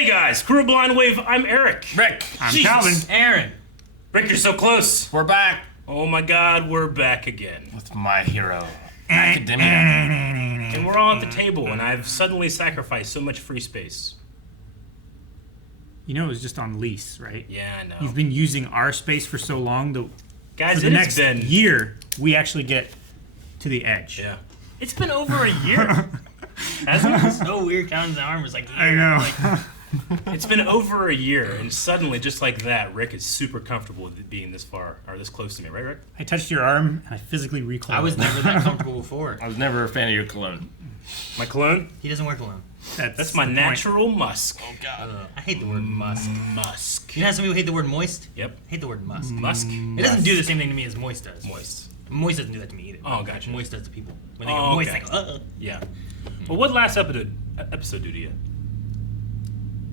Hey guys, Crew of Blind Wave, I'm Eric. Rick. I'm Jesus. Calvin. Aaron. Rick, you're so close. We're back Oh my god, we're back again. with my hero, Academia. And we're all at the table, and I've suddenly sacrificed so much free space. You know it was just on lease, right? Yeah, I know. You've been using our space for so long that Guys, for the it next has been... year we actually get to the edge. Yeah. It's been over a year. Hasn't it? It's so weird counting the arm was like, I know. It's been over a year, and suddenly, just like that, Rick is super comfortable with it being this far, or this close to me, right, Rick? I touched your arm and I physically recoiled. I was never that comfortable before. I was never a fan of your cologne. My cologne? He doesn't wear cologne. That's my the point. natural musk. Oh, God. I hate the word musk. Musk. You know how some people hate the word moist? Yep. I hate the word musk. Musk? It doesn't do the same thing to me as moist does. Moist. Moist doesn't do that to me either. Oh, gotcha. Moist does to people. When they Oh, go moist, okay. like, Yeah. Well, what last episode do to you?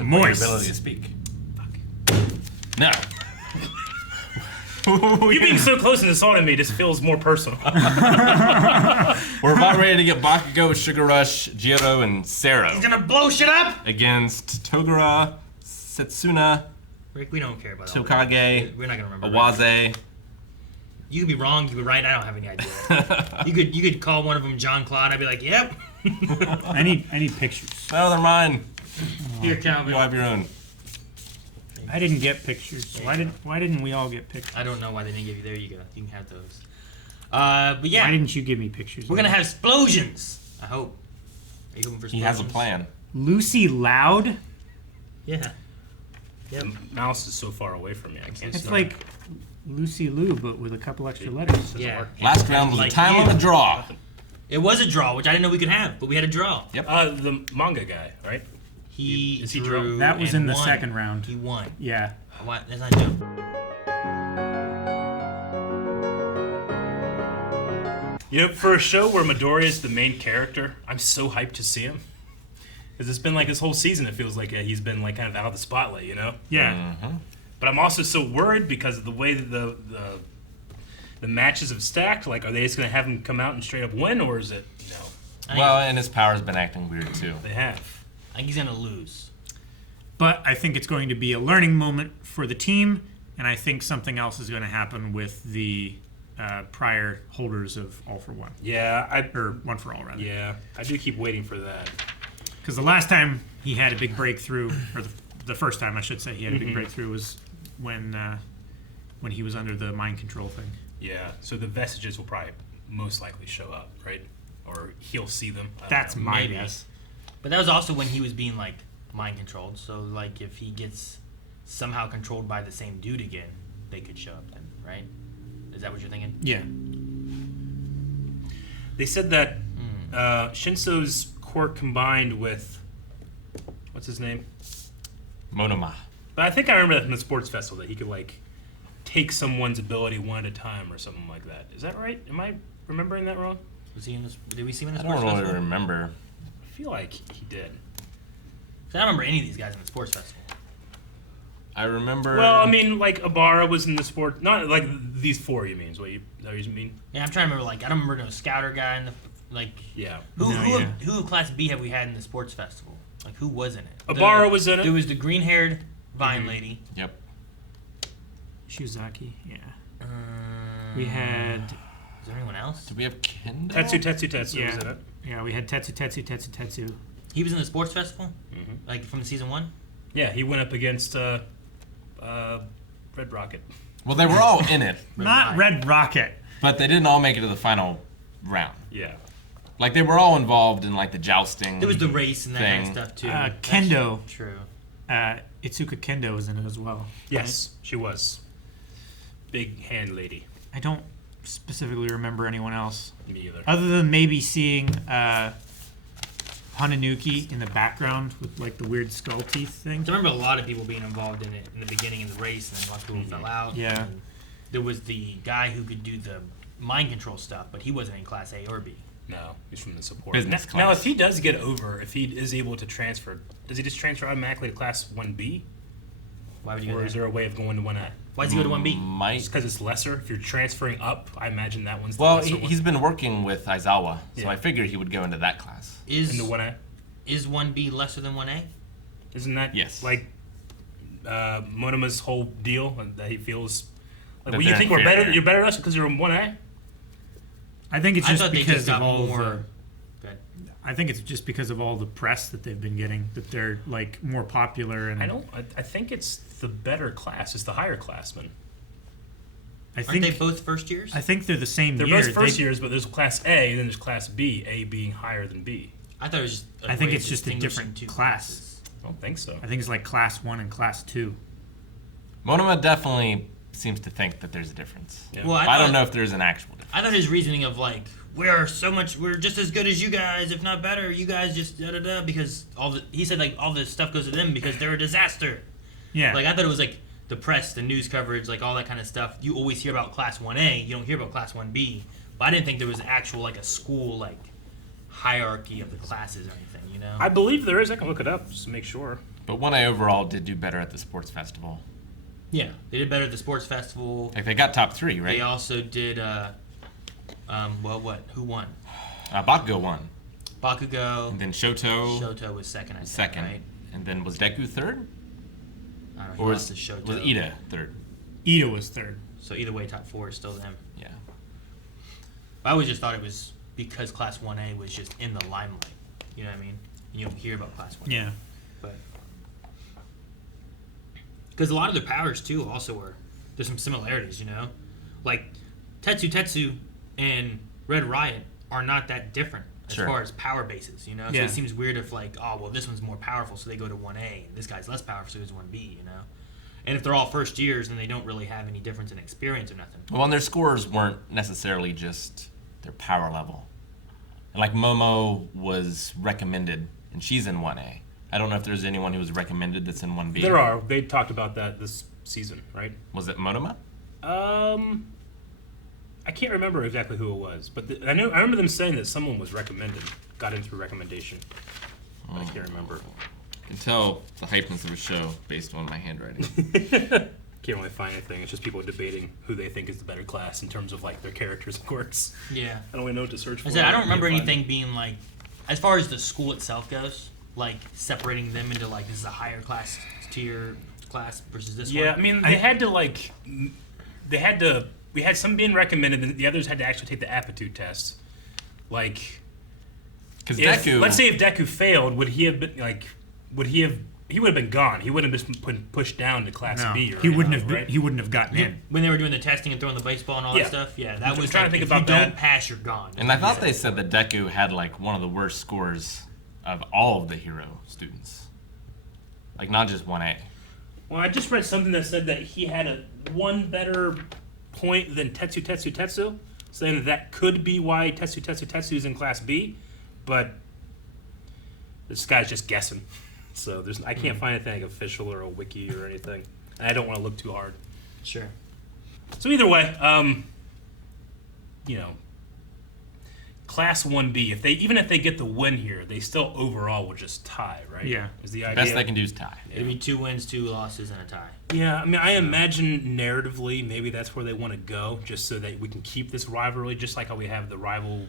Moist. Your ability to speak. Fuck. No. You being so close and insulting me just feels more personal. We're about ready to get Bakugo, Sugar Rush, Jiro, and Sero He's gonna blow shit up! against Togura, Setsuna, Rick, we don't care about that. Tokage, We're not gonna remember. Awaze. You could be wrong, you could be right, I don't have any idea. you could call one of them John Claude, I'd be like, yep. I need pictures. No, they're mine. Here, Calvin. You'll have your own. I didn't get pictures. Why didn't we all get pictures? I don't know why they didn't give you. There you go. You can have those. But yeah, Why didn't you give me pictures? we're gonna have explosions. I hope. Are you hoping for explosions? He has a plan. Lucy Loud. Yeah. Yep. The mouse is so far away from me, I can't It's see. like Lucy Lou, but with a couple extra letters. Yeah. Last round was Like a time you. limit draw. It was a draw, which I didn't know we could have, but we had a draw. Yep. The manga guy, right? Is he drew draw? That was and in the won. second round. He won. Yeah. What? That's not joke. You know, for a show where Midori is the main character, I'm so hyped to see him. Because it's been like this whole season, it feels like he's been like kind of out of the spotlight, you know? Yeah. But I'm also so worried because of the way that the matches have stacked. Like, are they just going to have him come out and straight up win, or is it, Well, and his power's been acting weird too. they have? I think he's gonna lose. But I think it's going to be a learning moment for the team, and I think something else is going to happen with the prior holders of All for One. Yeah, Or One for All, rather. yeah, I do keep waiting for that. Because the last time he had a big breakthrough, or the first time I should say he had a big breakthrough was when he was under the mind control thing. Yeah, so the vestiges will probably most likely show up, right? Or he'll see them. I don't That's know. my maybe. guess. But that was also when he was being like mind controlled. So like if he gets somehow controlled by the same dude again, they could show up then, right? Is that what you're thinking? Yeah. They said that Shinso's quirk combined with what's his name? Monoma. But I think I remember that from the sports festival that he could like take someone's ability one at a time or something like that. Is that right? Am I remembering that wrong? Was he in this? Did we see him in I the don't sports really festival? remember. I feel like he did. 'Cause I don't remember any of these guys in the sports festival. I remember. Well, I mean, like Ibarra was in the sport. Not like these four. You mean? Is what you mean? Yeah, I'm trying to remember. Like I don't remember no scouter guy in the like. Yeah. Who Class B have we had in the sports festival? Like who was in it? Ibarra was in it. There was the green-haired vine lady. Yep. Shizaki, yeah. Uh, We had Is there anyone else? Did we have Kendo? Tetsu was Yeah. in it. yeah, we had Tetsu. He was in the sports festival, like from season 1. Yeah, he went up against Red Rocket. Well, they were all in it, Not Red Rocket. but they didn't all make it to the final round. Yeah. Like they were all involved in like the jousting. There was the race and that kind of Thing. stuff too. Kendo. That's true. Itsuka Kendo was in it as well. Yes, she was. Big hand lady. I don't specifically remember anyone else. Me either. Other than maybe seeing Hananuki in the background with like the weird skull teeth thing. I remember a lot of people being involved in it in the beginning of the race, and then lots of people fell out. Yeah. And there was the guy who could do the mind control stuff, but he wasn't in Class A or B. No, he's from the support. Business Now, class. if he does get over, if he is able to transfer, does he just transfer automatically to Class 1B? Why would you go Or is there? there a way of going to 1A? Why does he go to 1B? Might. Just because it's lesser? If you're transferring up, I imagine that one's the Well, lesser one. he's been working with Aizawa, so Yeah. I figured he would go into that class. In the 1A? Is 1B lesser than 1A? Isn't that Yes. like Monoma's whole deal that he feels? Like, That well, you they're think we're inferior. better? You're better than us because you're in 1A. I think it's I just thought they because just got of all more. the. Good. I think it's just because of all the press that they've been getting that they're like more popular and. I think it's the better class. It's the higher classmen. I Aren't think they both first years? I think they're the same They're year. both first They- years, but there's Class A and then there's Class B. A being higher than B. I thought it was just. I think way it's of just a distinguishing different two class. classes. I don't think so. I think it's like class 1 and class 2. Monoma definitely seems to think that there's a difference. Yeah. Well, I don't know if there's an actual difference. I thought his reasoning of like we're just as good as you guys, if not better. You guys just da da da because he said like all this stuff goes to them because they're a disaster. Yeah. Like I thought it was like the press, the news coverage, like all that kind of stuff. You always hear about Class 1A, you don't hear about Class 1B. But I didn't think there was actual like a school like hierarchy of the classes or anything. You know. I believe there is. I can look it up just to make sure. But 1A overall did do better at the sports festival. Yeah, they did better at the sports festival. Like they got top 3, right? They also did. Well, what? Who won? Bakugo won. Bakugo. And then Shoto Shoto was second. I think, second. Right? And then was Deku third? I don't know. He Or lost to Shoto. was Ida third? Ida was 3rd. So either way, top 4 is still them. Yeah. I always just thought it was because Class 1A was just in the limelight. You know what I mean? You don't hear about Class 1A. Yeah. But because a lot of their powers too also are there's some similarities. You know, like Tetsu and Red Riot are not that different as Sure. far as power bases. You know, so Yeah. it seems weird if like this one's more powerful, so they go to 1A, and this guy's less powerful, so he goes to 1B. You know. And if they're all first years, then they don't really have any difference in experience or nothing. Well, and their scores weren't necessarily just their power level. And like Momo was recommended, and she's in 1A. I don't know if there's anyone who was recommended that's in 1B. There are. They talked about that this season, right? Was it Monoma? I can't remember exactly who it was, but I remember them saying that someone was recommended, got in through recommendation. But I can't remember. You can tell the hypeness of a show based on my handwriting. Can't really find anything. It's just people debating who they think is the better class in terms of like their characters and quirks. Yeah. I don't really know what to search for. I said I don't Can't remember find anything being like, as far as the school itself goes, like separating them into like this is a higher class tier class versus this one. Yeah, I mean, we had some being recommended, and the others had to actually take the aptitude test. Like, Because if, Deku. let's say if Deku failed, would he have been he would have been gone. He wouldn't have been pushed down to Class No, B. Or he wouldn't anything, have. right? He wouldn't have gotten in. When they were doing the testing and throwing the baseball and all Yeah. that stuff, yeah, that I'm was trying to like, think if about you that. don't pass, you're gone. And I thought they said that Deku had like one of the worst scores of all of the hero students. Like not just 1A. Well, I just read something that said that he had a one better point than Tetsu, saying that could be why Tetsu is in Class B, but this guy's just guessing. So I can't find anything like official or a wiki or anything. And I don't want to look too hard. Sure. So either way, Class 1B, even if they get the win here, they still overall will just tie, right? Yeah. Is the idea. Best they can do is tie. It'd be 2 wins, 2 losses, and a tie. Yeah, I mean, I imagine narratively maybe that's where they want to go, just so that we can keep this rivalry, just like how we have the rival,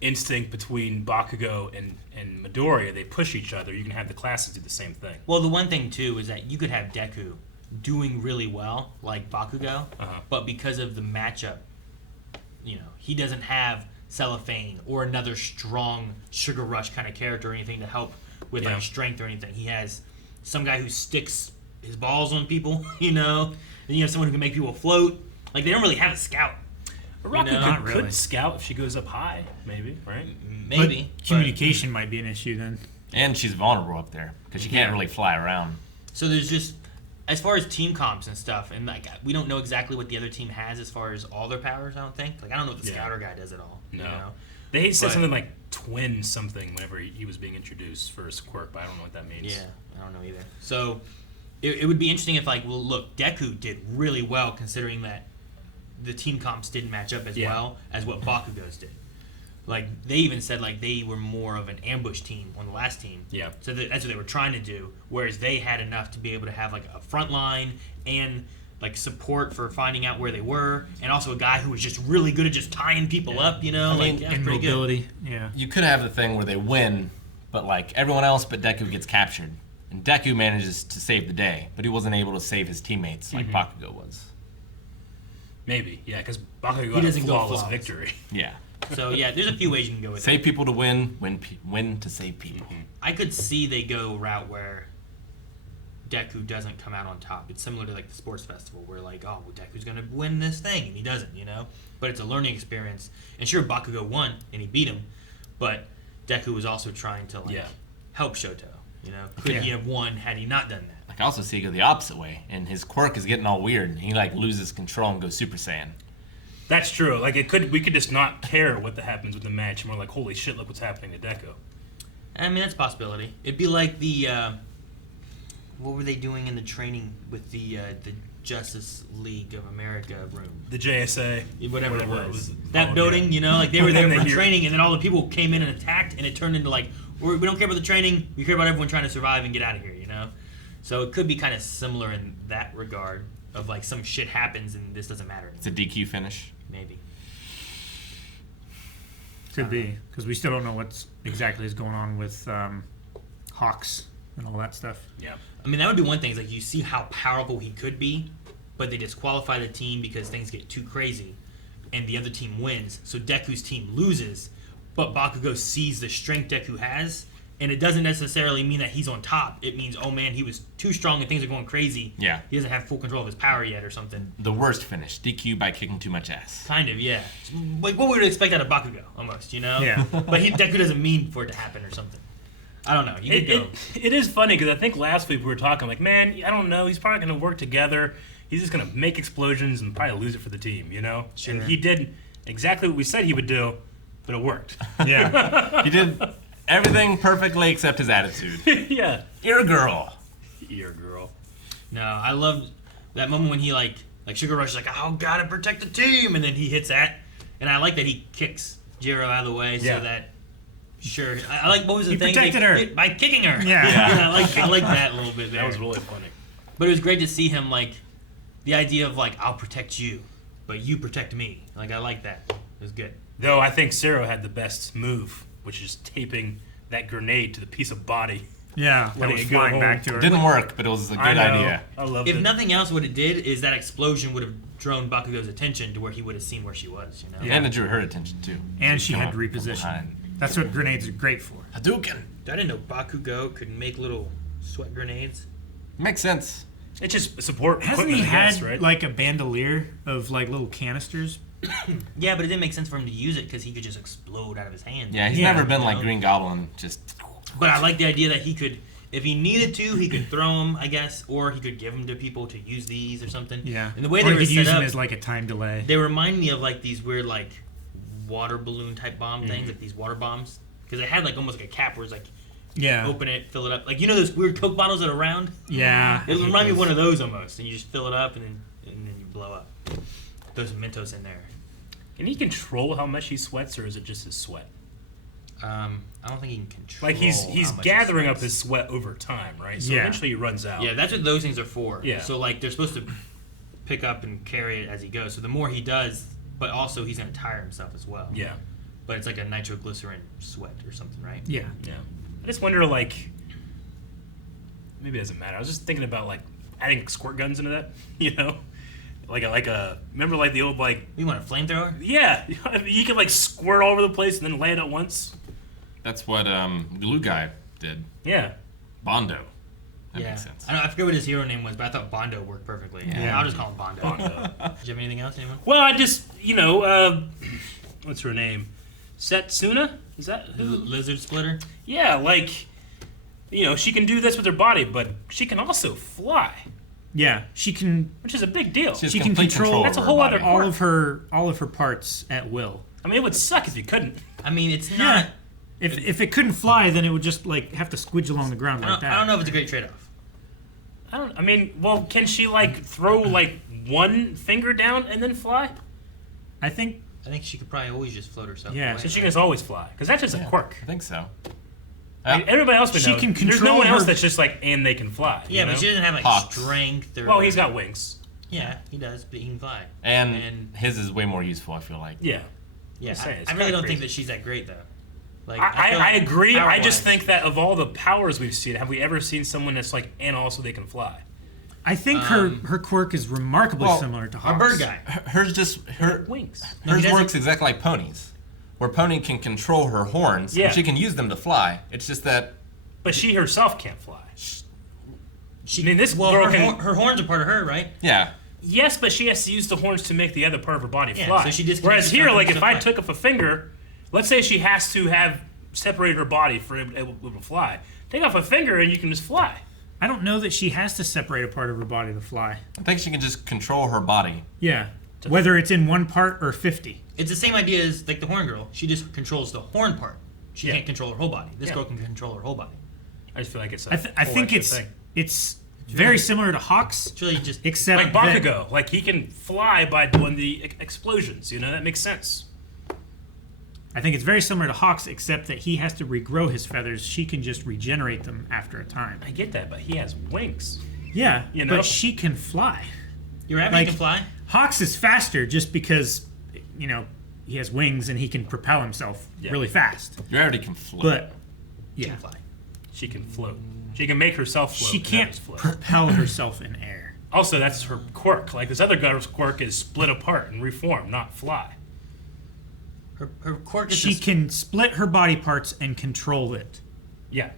instinct between Bakugo and Midori. They push each other. You can have the classes do the same thing. Well, the one thing too is that you could have Deku doing really well, like Bakugo, but because of the matchup, he doesn't have Cellophane or another strong Sugar Rush kind of character or anything to help with like strength or anything. He has some guy who sticks his balls on people, and you have someone who can make people float. Like they don't really have a scout. Raku Not really. could scout if she goes up high, maybe, right? Maybe. But communication might be an issue then. And she's vulnerable up there because she can't really fly around. So there's just, as far as team comps and stuff, and like we don't know exactly what the other team has as far as all their powers. I don't think. Like I don't know what the scouter guy does at all. No. You know? They said But- something like twin something whenever he was being introduced for his quirk, but I don't know what that means. Yeah, I don't know either. So it would be interesting if look, Deku did really well considering that the team comps didn't match up as well as what Bakugo's did. Like they even said like they were more of an ambush team on the last team. Yeah. So that's what they were trying to do. Whereas they had enough to be able to have like a front line and like support for finding out where they were, and also a guy who was just really good at just tying people up. I mean, That's And pretty good. mobility. Yeah. You could have the thing where they win, but like everyone else but Deku gets captured. And Deku manages to save the day, but he wasn't able to save his teammates like Bakugo was. Maybe, yeah, because Bakugo He got a doesn't go flawless flawless. victory. Yeah. So yeah, there's a few ways you can go with it. Save people to win to save people. I could see they go route where Deku doesn't come out on top. It's similar to like the sports festival where like, oh, well, Deku's gonna win this thing and he doesn't, you know. But it's a learning experience. And sure, Bakugo won and he beat him, but Deku was also trying to like help Shoto. You know, could he have won had he not done that? Like I also see it go the opposite way, and his quirk is getting all weird, and he like loses control and goes Super Saiyan. That's true. Like we could just not care what happens with the match, and we're like, holy shit, look what's happening to Deku. I mean, that's a possibility. It'd be like the what were they doing in the training with the Justice League of America room? The JSA, Whatever it whatever was. it was That called, building, yeah. you know, like they were there And then for you're- training, and then all the people came in and attacked, and it turned into like, we don't care about the training, we care about everyone trying to survive and get out of here, you know? So it could be kind of similar in that regard, of like some shit happens and this doesn't matter It's a DQ finish. maybe. Could be, because we still don't know what's exactly is going on with Hawks and all that stuff. Yeah. I mean, that would be one thing, is like you see how powerful he could be, but they disqualify the team because things get too crazy, and the other team wins. So Deku's team loses, but Bakugo sees the strength Deku has, and it doesn't necessarily mean that he's on top. It means, oh man, he was too strong and things are going crazy. Yeah. He doesn't have full control of his power yet or something. The worst finish, DQ by kicking too much ass. Kind of, yeah. Like what we would expect out of Bakugo, almost, you know? Yeah. But Deku doesn't mean for it to happen or something. I don't know. You could go. It is funny because I think last week we were talking like, man, I don't know. He's probably going to work together. He's just going to make explosions and probably lose it for the team, you know? Sure. And he did exactly what we said he would do, but it worked. Yeah. He did everything perfectly except his attitude. Yeah. Ear girl. Ear girl. No, I loved that moment when he like Sugar Rush is like, oh, gotta protect the team, and then he hits that, and I like that he kicks Jiro out of the way Yeah. so that. Sure, I like what was the He thing? protected her. By kicking her. Yeah. I like that a little bit there. That was really funny. But it was great to see him like the idea of like I'll protect you, but you protect me. Like I like that. It was good. Though I think Zero had the best move, which is taping that grenade to the piece of body. Yeah. That Letting was it go flying home. back to her. Didn't work, but it was a good I know. idea. I loved If it. nothing else, what it did is that explosion would have drawn Bakugo's attention to where he would have seen where she was. You know. Yeah. And it drew her attention too. And she Come had up to from reposition. behind. That's what grenades are great for. Hadouken. I didn't know Bakugo could make little sweat grenades. Makes sense. It's just support Hasn't equipment, he I had guess, right? like a bandolier of like little canisters? Yeah, but it didn't make sense for him to use it because he could just explode out of his hand. Yeah, he's Yeah, never been you like know? Green Goblin. Just But I like the idea that he could, if he needed to, he could throw them, I guess, or he could give them to people to use these or something. Yeah. And the way or they you were could set use up, them as like a time delay. they remind me of like these weird like water balloon type bomb things, Mm-hmm. like these water bombs, because it had like almost like a cap where it's like Yeah. open it, fill it up, like you know those weird Coke bottles that are round. Yeah. It reminded me of one of those almost, and you just fill it up and then you blow up. Those Mentos in there. Can he control how much he sweats, or is it just his sweat? I don't think he can control. Like he's how much gathering he up sweats. his sweat over time, right? So Yeah. eventually he runs out. Yeah, that's what those things are for. Yeah. So like they're supposed to pick up and carry it as he goes. So the more he does, but also he's gonna tire himself as well. Yeah. But it's like a nitroglycerin sweat or something, right? Yeah. Yeah. I just wonder, like, maybe it doesn't matter. I was just thinking about like adding squirt guns into that. You know, like a remember like the old like You want a flamethrower? yeah, you could like squirt all over the place and then land at once. that's what Glue Guy did. Yeah. Bondo. That Yeah. makes sense. I forget what his hero name was, but I thought Bondo worked perfectly. Yeah. I'll just call him Bondo. Bondo. Did you have anything else, anyone? Well, I just what's her name? Setsuna? Is that who? Lizard splitter? Yeah, like she can do this with her body, but she can also fly, Yeah. She can which is a big deal. She has She can complete control- That's a over whole her other body. all of her parts at will. I mean, it would suck if you couldn't. I mean, it's not. Yeah. If it couldn't fly, then it would just like have to squidge along the ground like that. I don't know if it's a great trade-off. Well, can she like throw like one finger down and then fly? I think I think she could probably always just float herself Yeah. away. So she can just always fly, because that's just a quirk. I think so. I mean, everybody else would She know. can There's no control one else her- that's just like, and they can fly. Yeah, you but know? she doesn't have like Hawks. strength or. Well, he's got wings. Yeah, he does, but he can fly. And his is way more useful, I feel like. Yeah. Yeah, Just saying, it's I really kinda don't think crazy. that she's that great though. Like I agree. I just power-wise. think that of all the powers we've seen, have we ever seen someone that's like, and also they can fly? I think her quirk is remarkably well, similar to our Hawk's. bird guy. Hers just her Wings. No, he hers doesn't- works exactly like Pony's, where Pony can control her horns Yeah. and she can use them to fly. It's just that But she herself can't fly. She, I mean, this girl can- her horns are part of her, right? yeah. Yes, but she has to use the horns to make the other part of her body Yeah, fly. so she just Whereas connects here, her like horns if to I fly. took off a finger, let's say she has to have separated her body for it able to fly. Take off a finger and you can just fly. I don't know that she has to separate a part of her body to fly. I think she can just control her body. Yeah. Whether it's in one part or 50. It's the same idea as like the horn girl. She just controls the horn part. She Yeah. can't control her whole body. This Yeah. girl can control her whole body. I just feel like it's. I think it's very similar to Hawk's, It's really just except like that- Bakugo. Like he can fly by doing the explosions. You know that makes sense. I think it's very similar to Hawk's, except that he has to regrow his feathers. She can just regenerate them after a time. I get that, but he has wings. Yeah, You know? but she can fly. your rabbit like- can fly. Hawk's is faster just because, he has wings and he can propel himself really fast. You already can float. But She yeah, can fly. She can float. She can make herself float. she and can't others float. propel herself in air. Also, that's her quirk. Like this other girl's quirk is split apart and reform, not fly. Her quirk is She just, can split her body parts and control it, Yeah,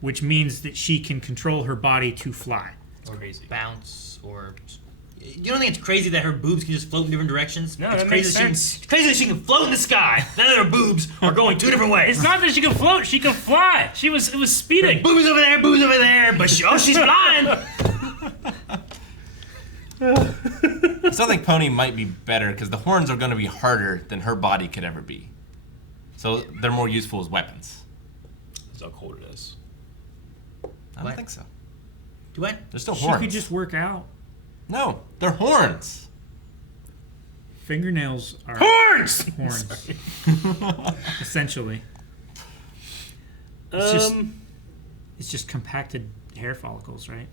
which means that she can control her body to fly. crazy. bounce or. You don't think it's crazy that her boobs can just float in different directions? No, it's that crazy makes that she can- sense. It's crazy that she can float in the sky. Then her boobs are going two different ways. It's not that she can float; she can fly. It was speeding. boobs over there, but she's flying. I still think Pony might be better because the horns are going to be harder than her body could ever be. So they're more useful as weapons. That's how cold it is. I don't What? think so. Do what? They're still She horns. could just work out. No, they're horns. Fingernails are Horns. horns, essentially. It's just- It's just compacted hair follicles, right?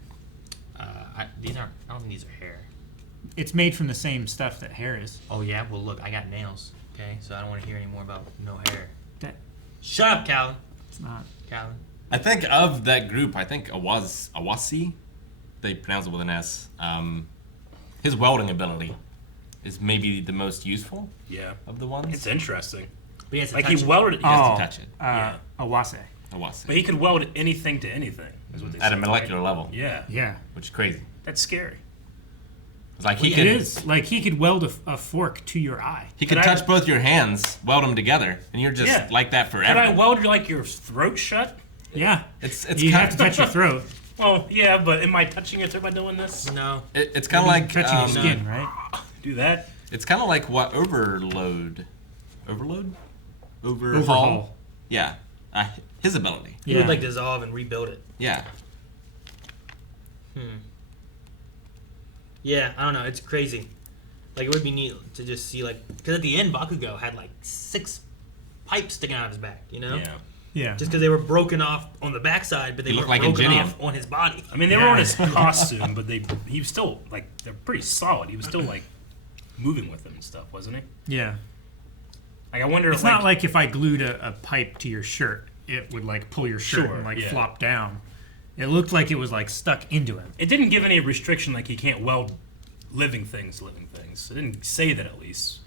These aren't. I don't think these are hair. It's made from the same stuff that hair is. Oh yeah. Well, look, I got nails. Okay, so I don't want to hear any more about no hair. That Shut up, Calvin. it's not. Calvin. I think of that group, I think Awasi, they pronounce it with an S. His welding ability is maybe the most useful Yeah, of the ones. it's interesting. But he has to Like touch he it. welded. He has Oh, to touch it. Awase. Awasi. But he could weld anything to anything. Is what they At a say, molecular right? level, Yeah, Yeah. which is crazy. that's scary. It's like he It could is. Like he could weld a fork to your eye. he could Could I- touch both your hands, weld them together, and you're just Yeah. like that Could forever. I weld like your throat shut? Yeah. It's You kind have to touch your throat. Well, yeah, but am I touching your throat by doing this? No. it's kind of like Touching your skin, right? Do that. It's kind of like what overload, overhaul. Overhaul. Yeah, his ability. He would like dissolve and rebuild it. Yeah, Yeah, I don't know. It's crazy. Like it would be neat to just see because at the end Bakugo had like 6 pipes sticking out of his back. You know. Yeah. Yeah. Just because they were broken off on the backside, but they He weren't looked like broken Ingenium. off on his body. I mean, they were Yeah. on his costume, but he was still like they're pretty solid. He was still like moving with them and stuff, wasn't he? Yeah. Like I wonder It's if not like if I glued a pipe to your shirt, it would like pull your shirt Sure, and like yeah. flop down. It looked like it was like stuck into him. it didn't give any restriction like he can't weld living things. It didn't say that at least.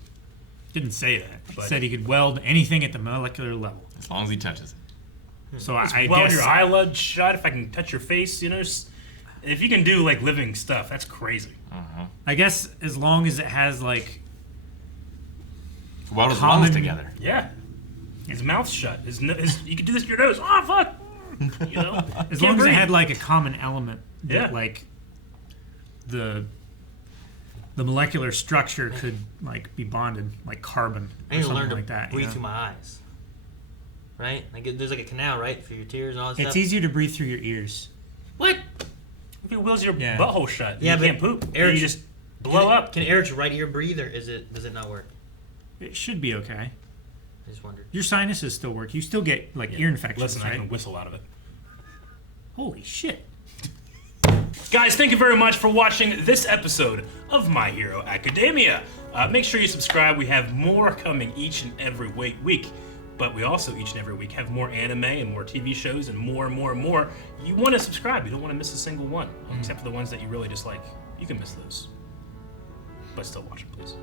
Didn't say that. It But- said he could weld anything at the molecular level. as long as he touches it. So Just I weld guess your eyelid shut. If I can touch your face, if you can do like living stuff, that's crazy. I guess as long as it has like Weld his Common- lungs together. Yeah, his mouth's shut. You can do this to your nose. Oh fuck! as Can't long as it breathe. had like a common element that Yeah. like the molecular structure could like be bonded, like carbon I or need to something learn to like that. breathe you know? through my eyes. Right? Like there's like a canal, right, for your tears and all that It's stuff. easier to breathe through your ears. What? If he wheels your Yeah. butthole shut, Yeah, you but can't poop. Eric- You just blow up. Can Eric's right ear breathe, or does it not work? It should be okay. I just wondered. Your sinuses still work. You still get like ear infections, Listen, I right? can whistle out of it. Holy shit. Guys, thank you very much for watching this episode of My Hero Academia. Make sure you subscribe. We have more coming each and every week. But we also each and every week have more anime and more TV shows and more and more and more. You want to subscribe. You don't want to miss a single one, except for the ones that you really dislike. You can miss those, but still watch them, please.